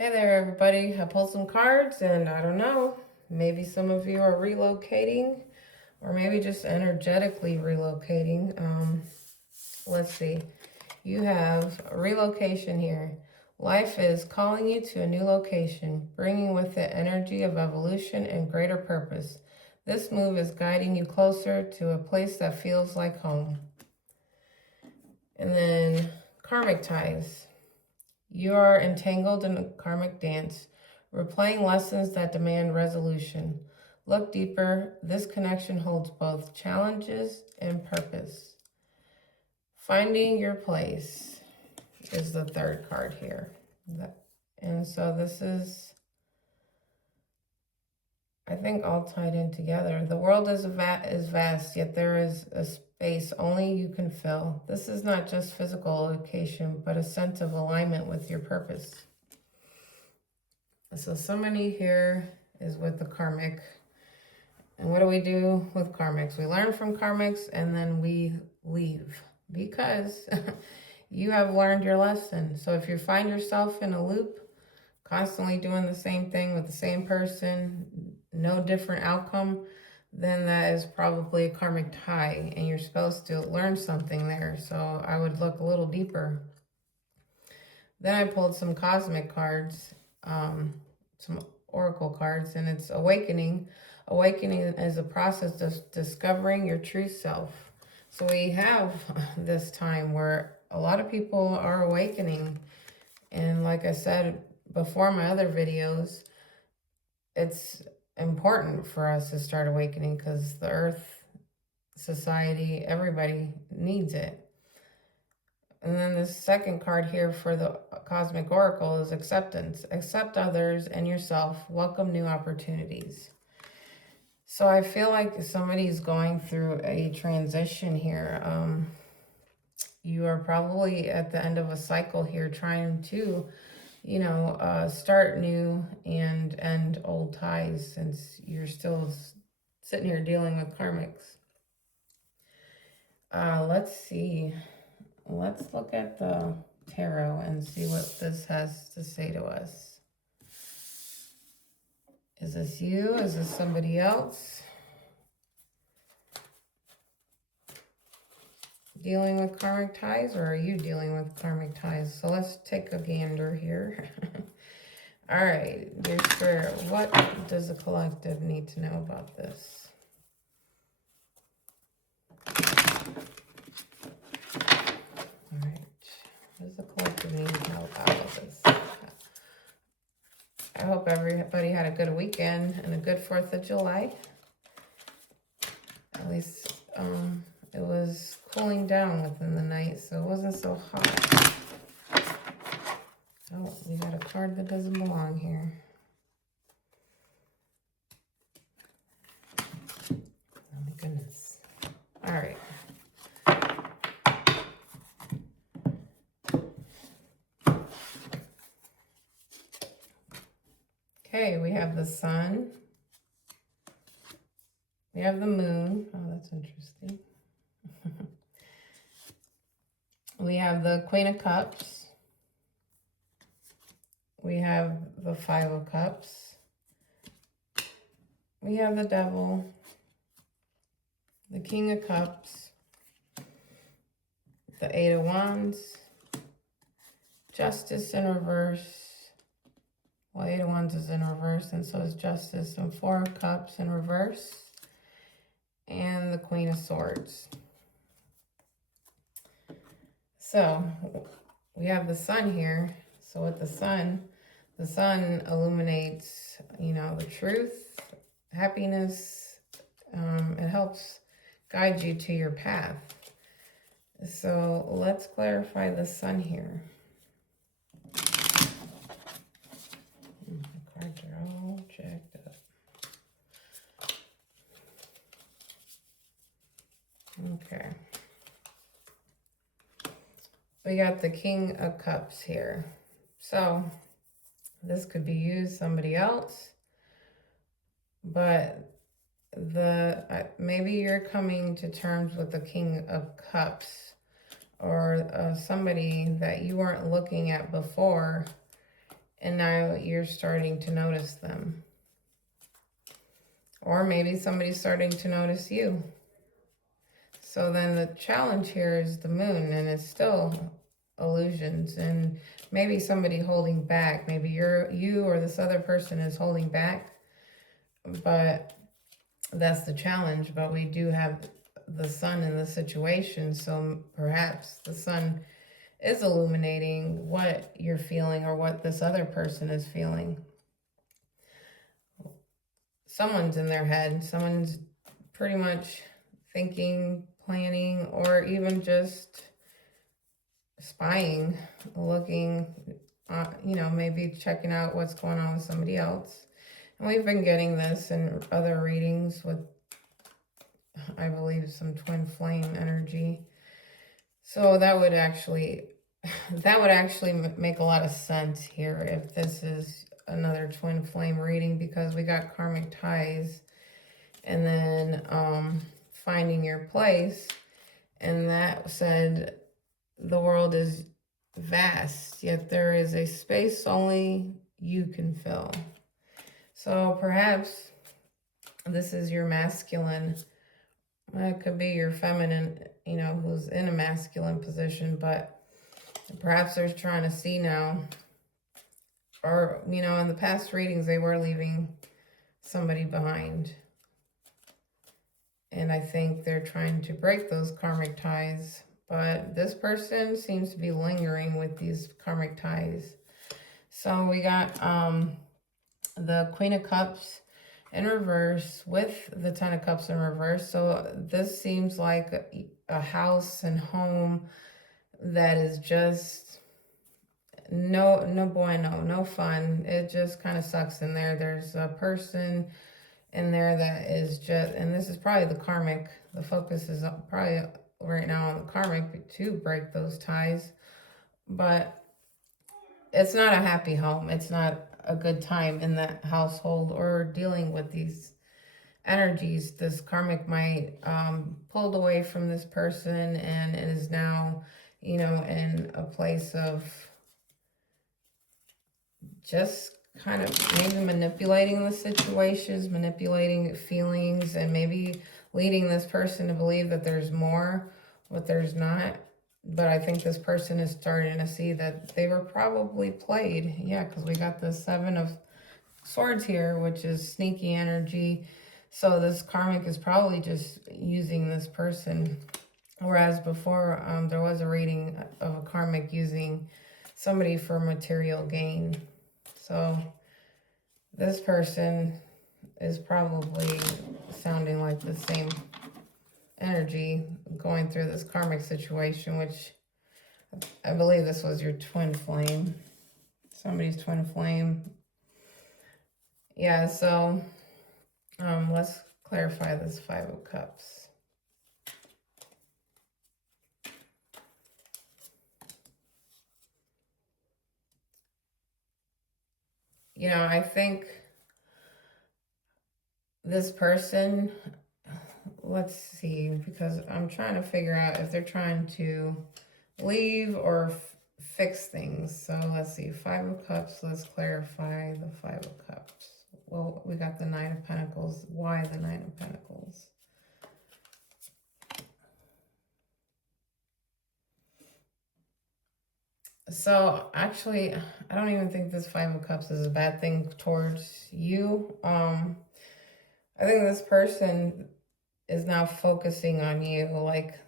Hey there, everybody. I pulled some cards, and I don't know, maybe some of you are relocating, or maybe just energetically relocating. Let's see. You have a relocation here. Life is calling you to a new location, bringing with it energy of evolution and greater purpose. This move is guiding you closer to a place that feels like home. And then karmic ties. You are entangled in a karmic dance, replaying lessons that demand resolution. Look deeper. This connection holds both challenges and purpose. Finding your place is the third card here. And so this is, I think, all tied in together. The world is vast, yet there is a space only you can fill. This is not just physical location, but a sense of alignment with your purpose. So somebody here is with the karmic. And what do we do with karmics? We learn from karmics and then we leave because you have learned your lesson. So if you find yourself in a loop, constantly doing the same thing with the same person, no different outcome, then that is probably a karmic tie and you're supposed to learn something there. So I would look a little deeper. Then I pulled some cosmic cards, some oracle cards, and it's awakening. Awakening is a process of discovering your true self. So we have this time where a lot of people are awakening. And like I said before my other videos, it's important for us to start awakening because the earth, society, everybody needs it. And then the second card here for the Cosmic Oracle is acceptance. Accept others and yourself. Welcome new opportunities. So I feel like somebody's going through a transition here. You are probably at the end of a cycle here trying to, start new and end old ties since you're still sitting here dealing with karmics. Let's see. Let's look at the tarot and see what this has to say to us. Is this you? Is this somebody else? Dealing with karmic ties, or are you dealing with karmic ties? So let's take a gander here. All right, dear Spirit, what does the collective need to know about this? What does the collective need to know about this? I hope everybody had a good weekend and a good 4th of July. At least it was cooling down within the night, so it wasn't so hot. Oh, we got a card that doesn't belong here. Oh my goodness. All right. Okay, we have the sun. We have the moon. Oh, that's interesting. We have the Queen of Cups. We have the 5 of Cups. We have the Devil. The King of Cups. The 8 of Wands. Justice in reverse. Well, 8 of Wands is in reverse, and so is Justice. And 4 of Cups in reverse. And the Queen of Swords. So, we have the sun here. So with the sun illuminates, the truth, happiness. It helps guide you to your path. So let's clarify the sun here. The cards are all jacked up. Okay. We got the King of Cups here. So this could be you, somebody else, but maybe you're coming to terms with the King of Cups, or somebody that you weren't looking at before, and now you're starting to notice them. Or maybe somebody's starting to notice you. So then the challenge here is the moon, and it's still illusions, and maybe somebody holding back. Maybe you or this other person is holding back, but that's the challenge. But we do have the sun in the situation, so perhaps the sun is illuminating what you're feeling or what this other person is feeling. Someone's in their head. Someone's pretty much thinking, planning, or even just spying, looking, you know, maybe checking out what's going on with somebody else. And we've been getting this in other readings with, I believe, some twin flame energy. So that would actually make a lot of sense here if this is another twin flame reading, because we got karmic ties and then finding your place, and that said the world is vast, yet there is a space only you can fill. So perhaps this is your masculine. It could be your feminine, you know, who's in a masculine position, but perhaps they're trying to see now, or, you know, in the past readings, they were leaving somebody behind. And I think they're trying to break those karmic ties. But this person seems to be lingering with these karmic ties. So we got the Queen of Cups in reverse with the Ten of Cups in reverse. So this seems like a house and home that is just no bueno, no fun. It just kind of sucks in there. There's a person in there that is just, and this is probably the karmic. The focus is probably right now on the karmic to break those ties. But it's not a happy home. It's not a good time in that household or dealing with these energies. This karmic might pulled away from this person and it is now, you know, in a place of just kind of maybe manipulating the situations, manipulating feelings, and maybe leading this person to believe that there's more, but there's not. But I think this person is starting to see that they were probably played. Yeah, because we got the Seven of Swords here, which is sneaky energy. So this karmic is probably just using this person. Whereas before, there was a reading of a karmic using somebody for material gain. So this person is probably sounding like the same energy going through this karmic situation, which I believe this was your twin flame. Somebody's twin flame. Yeah, so let's clarify this Five of Cups. You know, I think this person, let's see, because I'm trying to figure out if they're trying to leave or fix things. So let's see, Five of Cups, let's clarify the Five of Cups. Well, we got the Nine of Pentacles. Why the Nine of Pentacles? So actually, I don't even think this Five of Cups is a bad thing towards you. I think this person is now focusing on you. Like,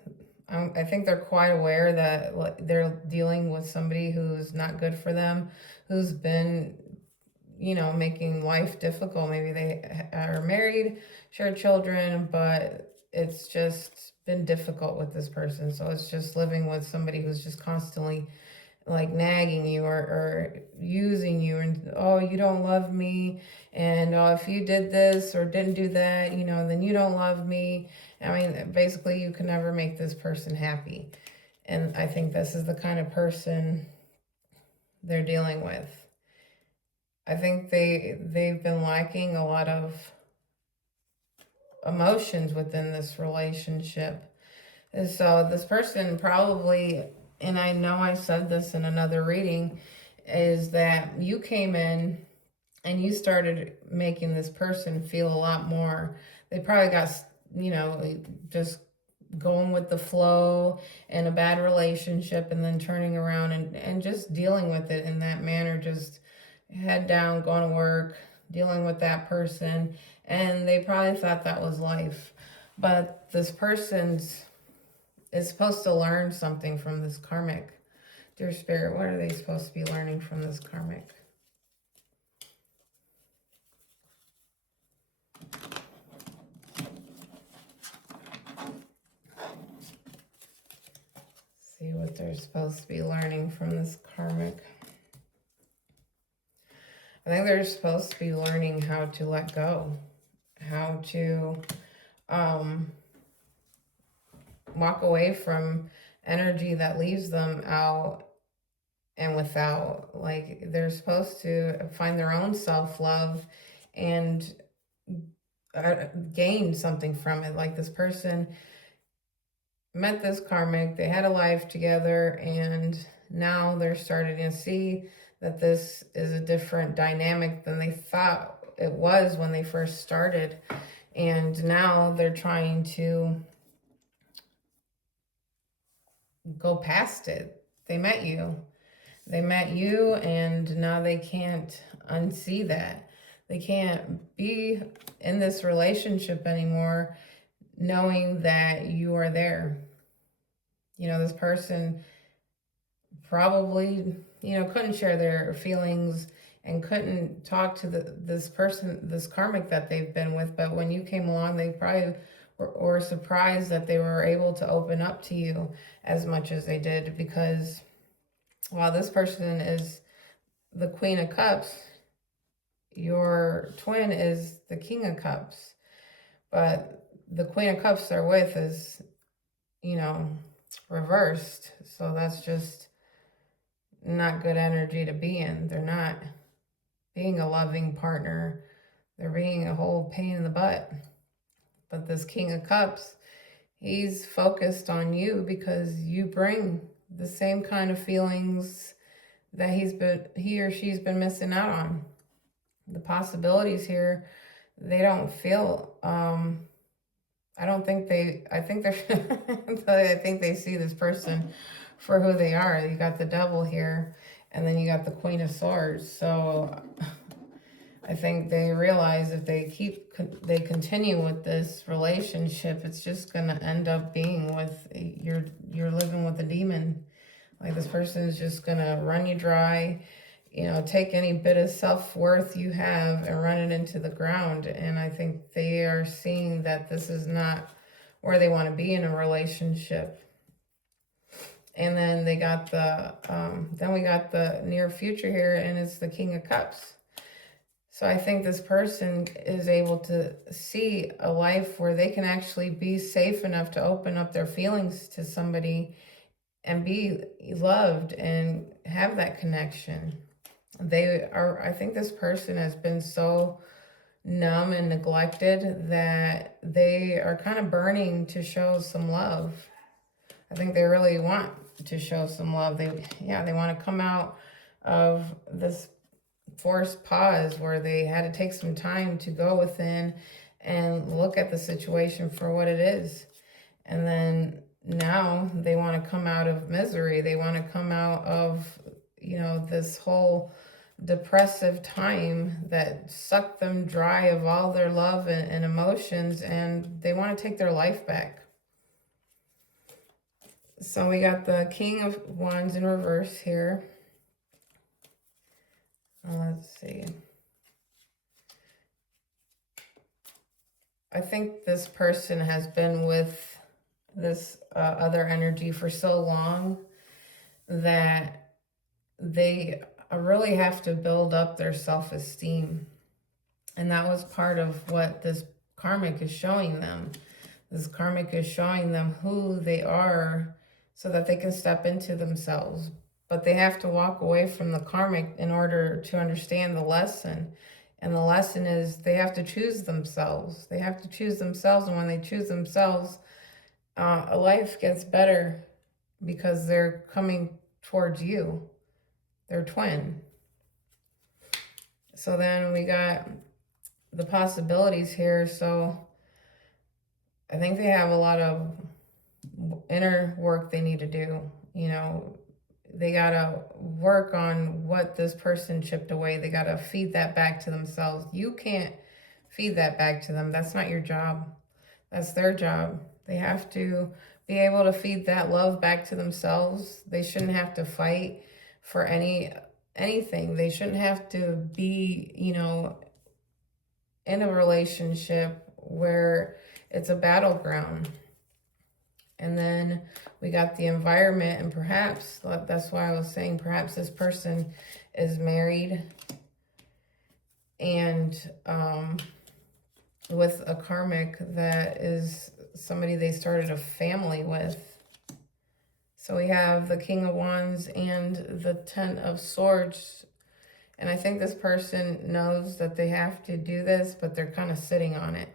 I think they're quite aware that they're dealing with somebody who's not good for them, who's been, you know, making life difficult. Maybe they are married, share children, but it's just been difficult with this person. So it's just living with somebody who's just constantly like nagging you or using you, and oh, you don't love me, and oh, if you did this or didn't do that, you know, then you don't love me. I mean, basically you can never make this person happy. And I think this is the kind of person they're dealing with. I think they've been lacking a lot of emotions within this relationship. And so this person probably, and I know I said this in another reading, is that you came in and you started making this person feel a lot more. They probably got, just going with the flow in a bad relationship, and then turning around and just dealing with it in that manner, just head down, going to work, dealing with that person. And they probably thought that was life. But this person's is supposed to learn something from this karmic. Dear Spirit, what are they supposed to be learning from this karmic? See what they're supposed to be learning from this karmic. I think they're supposed to be learning how to let go, how to walk away from energy that leaves them out and without. Like, they're supposed to find their own self-love and gain something from it. Like, this person met this karmic, they had a life together, and now they're starting to see that this is a different dynamic than they thought it was when they first started. And now they're trying to go past it. They met you, and now they can't unsee that. They can't be in this relationship anymore knowing that you are there. This person probably, couldn't share their feelings and couldn't talk to this person, this karmic that they've been with. But when you came along, they probably were surprised that they were able to open up to you as much as they did, because while this person is the Queen of Cups, your twin is the King of Cups. But the Queen of Cups they're with is, reversed. So that's just not good energy to be in. They're not being a loving partner. They're being a whole pain in the butt. But this King of Cups, he's focused on you because you bring the same kind of feelings that he or she's been missing out on. The possibilities here, they don't feel, I think they see this person for who they are. You got the Devil here, and then you got the Queen of Swords. So I think they realize if they continue with this relationship, it's just gonna end up being with you're living with a demon. Like, this person is just gonna run you dry, take any bit of self-worth you have and run it into the ground. And I think they are seeing that this is not where they want to be in a relationship. And then we got the near future here, and it's the King of Cups. So I think this person is able to see a life where they can actually be safe enough to open up their feelings to somebody and be loved and have that connection. I think this person has been so numb and neglected that they are kind of burning to show some love. I think they really want to show some love. They want to come out of this forced pause where they had to take some time to go within and look at the situation for what it is. And then now they want to come out of misery. They want to come out of, this whole depressive time that sucked them dry of all their love and emotions, and they want to take their life back. So we got the King of Wands in reverse here. Let's see. I think this person has been with this other energy for so long that they really have to build up their self-esteem. And that was part of what this karmic is showing them. This karmic is showing them who they are so that they can step into themselves. But they have to walk away from the karmic in order to understand the lesson. And the lesson is they have to choose themselves. They have to choose themselves. And when they choose themselves, life gets better because they're coming towards you. their twin. So then we got the possibilities here. So I think they have a lot of inner work they need to do. You know, they got to work on what this person chipped away. They got to feed that back to themselves. You can't feed that back to them. That's not your job. That's their job. They have to be able to feed that love back to themselves. They shouldn't have to fight for anything. They shouldn't have to be, you know, in a relationship where it's a battleground. And then we got the environment, and perhaps, that's why I was saying, perhaps this person is married and with a karmic that is somebody they started a family with. So we have the King of Wands and the Ten of Swords. And I think this person knows that they have to do this, but they're kind of sitting on it.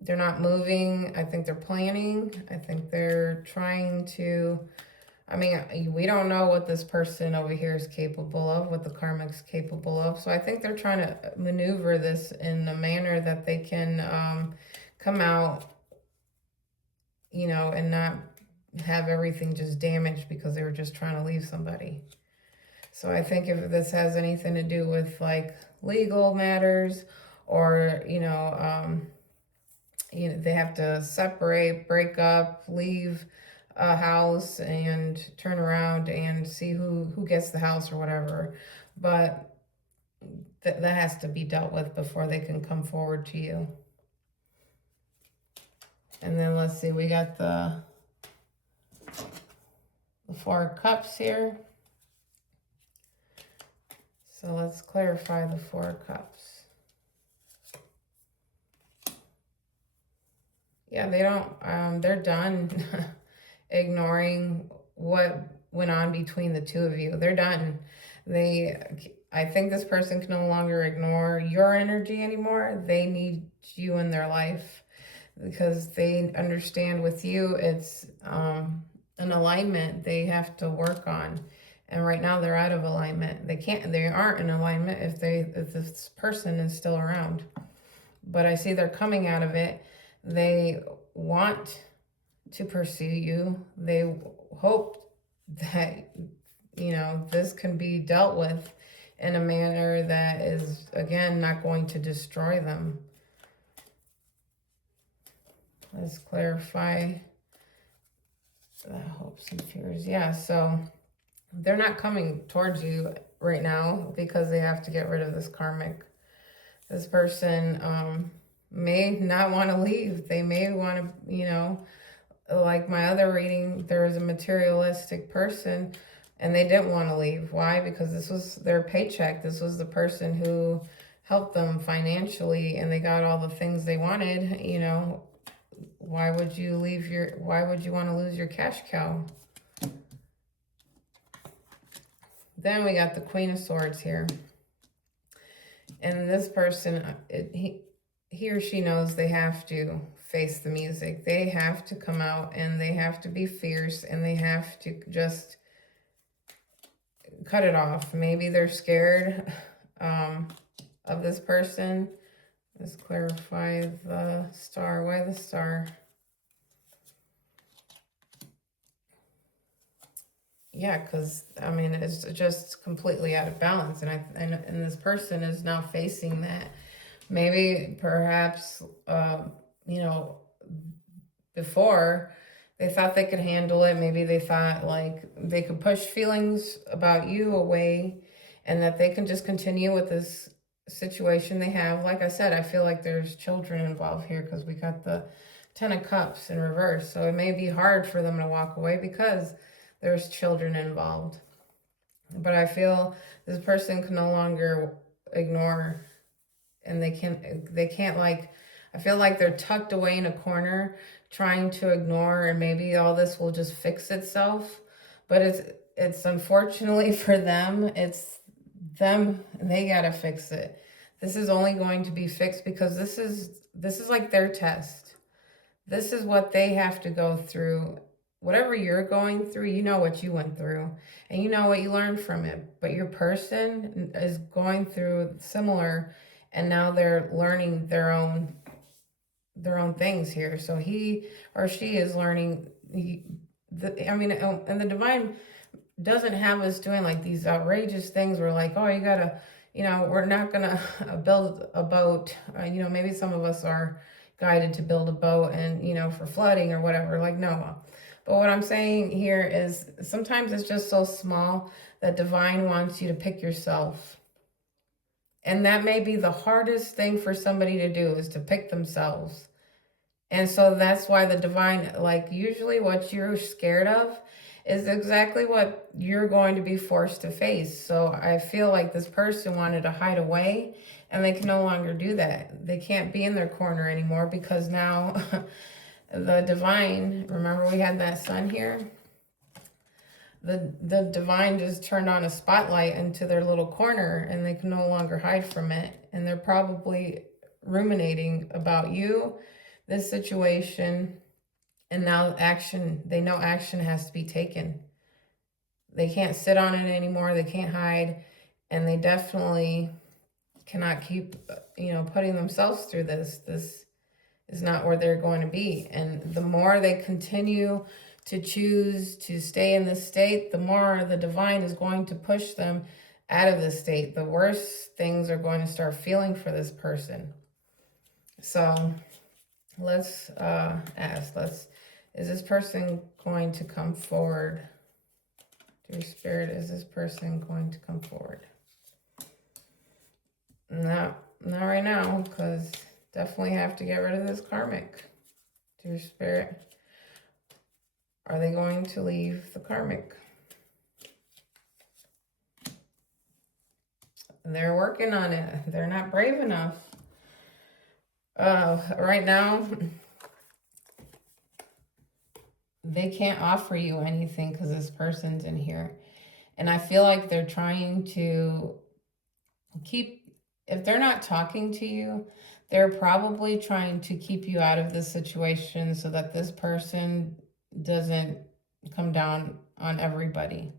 They're not moving. I think they're planning. I think they're trying to, I mean, we don't know what this person over here is capable of, what the karmic's capable of. So I think they're trying to maneuver this in a manner that they can come out, you know, and not have everything just damaged because they were just trying to leave somebody. So I think if this has anything to do with like legal matters, or, you know, they have to separate, break up, leave a house and turn around and see who gets the house or whatever. But that has to be dealt with before they can come forward to you. And then let's see, we got the Four of Cups here. So let's clarify the Four of Cups. Yeah, they don't, they're done ignoring what went on between the two of you. They're done. I think this person can no longer ignore your energy anymore. They need you in their life because they understand with you it's an alignment they have to work on. And right now they're out of alignment. They aren't in alignment if this person is still around. But I see they're coming out of it. They want to pursue you. They hope that, you know, this can be dealt with in a manner that is, again, not going to destroy them. Let's clarify the hopes and fears. Yeah, so they're not coming towards you right now because they have to get rid of this karmic. This person may not want to leave. They may want to, you know, like my other reading, there was a materialistic person and they didn't want to leave. Why? Because this was their paycheck. This was the person who helped them financially and they got all the things they wanted. You know, why would you want to lose your cash cow? Then we got the Queen of Swords here. And this person, he or she knows they have to face the music. They have to come out and they have to be fierce and they have to just cut it off. Maybe they're scared of this person. Let's clarify the star. Why the star? Yeah, because, I mean, it's just completely out of balance. And this person is now facing that. Maybe, perhaps, you know, before they thought they could handle it. Maybe they thought, like, they could push feelings about you away and that they can just continue with this situation they have. Like I said, I feel like there's children involved here because we got the Ten of Cups in reverse. So it may be hard for them to walk away because there's children involved. But I feel this person can no longer ignore, and they can't like, I feel like they're tucked away in a corner trying to ignore, and maybe all this will just fix itself. But it's unfortunately for them, it's them, and they gotta fix it. This is only going to be fixed because this is like their test. This is what they have to go through whatever you're going through, you know what you went through and you know what you learned from it. But your person is going through similar, and now they're learning their own things here. So he or she is learning. And the divine doesn't have us doing like these outrageous things where like, oh, you gotta, we're not gonna build a boat. Maybe some of us are guided to build a boat and, for flooding or whatever, like, no. But what I'm saying here is sometimes it's just so small that divine wants you to pick yourself. And that may be the hardest thing for somebody to do, is to pick themselves. And so that's why the divine, like, usually what you're scared of is exactly what you're going to be forced to face. So I feel like this person wanted to hide away, and they can no longer do that. They can't be in their corner anymore, because now the divine, remember we had that sun here? The divine just turned on a spotlight into their little corner, and they can no longer hide from it. And they're probably ruminating about you, this situation, and now action. They know action has to be taken. They can't sit on it anymore. They can't hide. And they definitely cannot keep, putting themselves through this. This is not where they're going to be. And the more they continue to choose to stay in this state, the more the divine is going to push them out of this state. The worse things are going to start feeling for this person. So let's ask, is this person going to come forward? Dear Spirit, is this person going to come forward? No, not right now, because definitely have to get rid of this karmic. Dear Spirit, are they going to leave the karmic? They're working on it. They're not brave enough. Right now, they can't offer you anything because this person's in here. And I feel like they're trying to if they're not talking to you, they're probably trying to keep you out of this situation so that this person doesn't come down on everybody.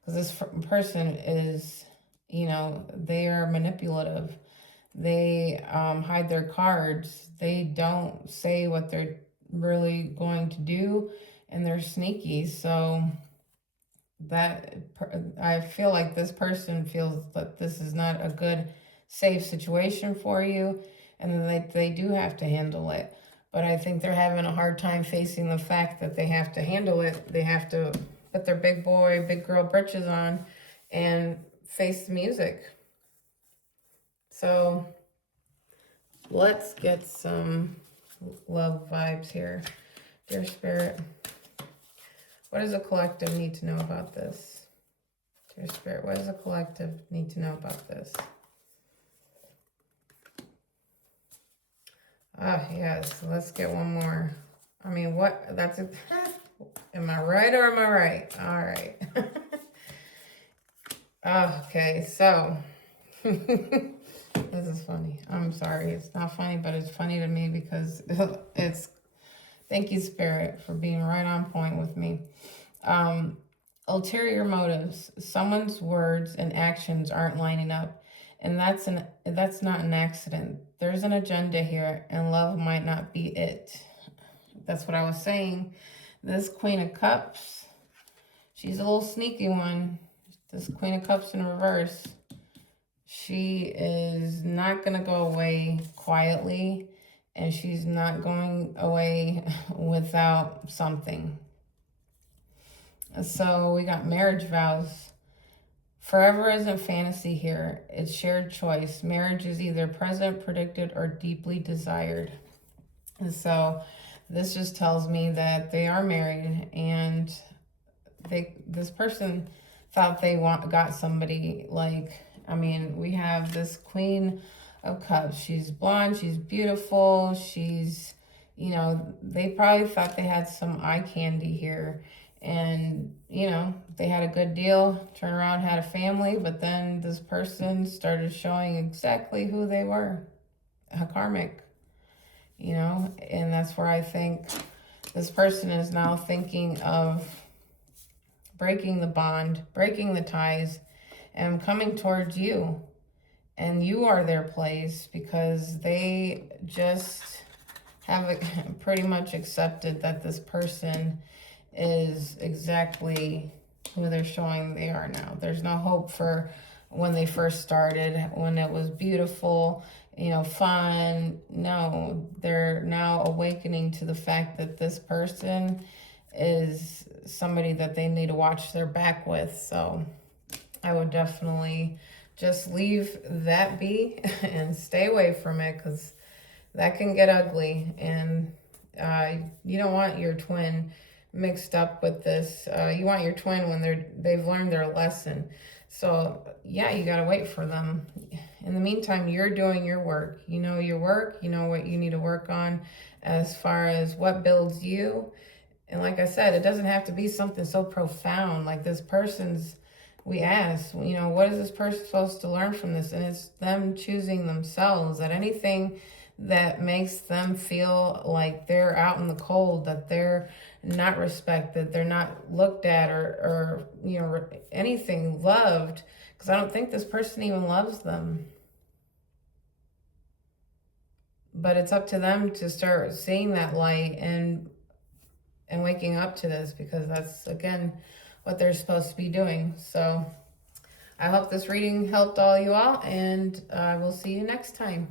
Because this person is, they are manipulative. They hide their cards. They don't say what they're really going to do, and they're sneaky. So that I feel like this person feels that this is not a good, safe situation for you, and they do have to handle it. But I think they're having a hard time facing the fact that they have to handle it. They have to put their big boy, big girl britches on and face the music. So let's get some love vibes here. Dear Spirit, what does the collective need to know about this? Dear Spirit, what does the collective need to know about this? Ah, yes, let's get one more. I mean, what, that's a, am I right or am I right? All right. Okay, so, this is funny. I'm sorry, it's not funny, but it's funny to me because it's, thank you, Spirit, for being right on point with me. Ulterior motives. Someone's words and actions aren't lining up, and that's not an accident. There's an agenda here, and love might not be it. That's what I was saying. This Queen of Cups, she's a little sneaky one. This Queen of Cups in reverse. She is not going to go away quietly, and she's not going away without something. So we got marriage vows. Forever isn't fantasy here. It's shared choice. Marriage is either present, predicted, or deeply desired. And so this just tells me that they are married, and this person thought they got somebody like, I mean, we have this Queen of Cups. She's blonde, she's beautiful, she's, they probably thought they had some eye candy here. And, they had a good deal, turned around, had a family, but then this person started showing exactly who they were, a karmic, and that's where I think this person is now thinking of breaking the bond, breaking the ties, and coming towards you. And you are their place because they just have pretty much accepted that this person is exactly who they're showing they are now. There's no hope for when they first started, when it was beautiful, you know, fun. No, they're now awakening to the fact that this person is somebody that they need to watch their back with. So I would definitely just leave that be and stay away from it, because that can get ugly. And you don't want your twin mixed up with this. You want your twin when they've learned their lesson. So yeah, you got to wait for them. In the meantime, you're doing your work. You know your work. You know what you need to work on as far as what builds you. And like I said, it doesn't have to be something so profound. Like this person's, we ask, you know, what is this person supposed to learn from this? And it's them choosing themselves. That anything that makes them feel like they're out in the cold, that they're not respected, they're not looked at, or you know, anything loved, because I don't think this person even loves them. But it's up to them to start seeing that light and waking up to this, because that's, again, what they're supposed to be doing. So I hope this reading helped all you all, and I will see you next time.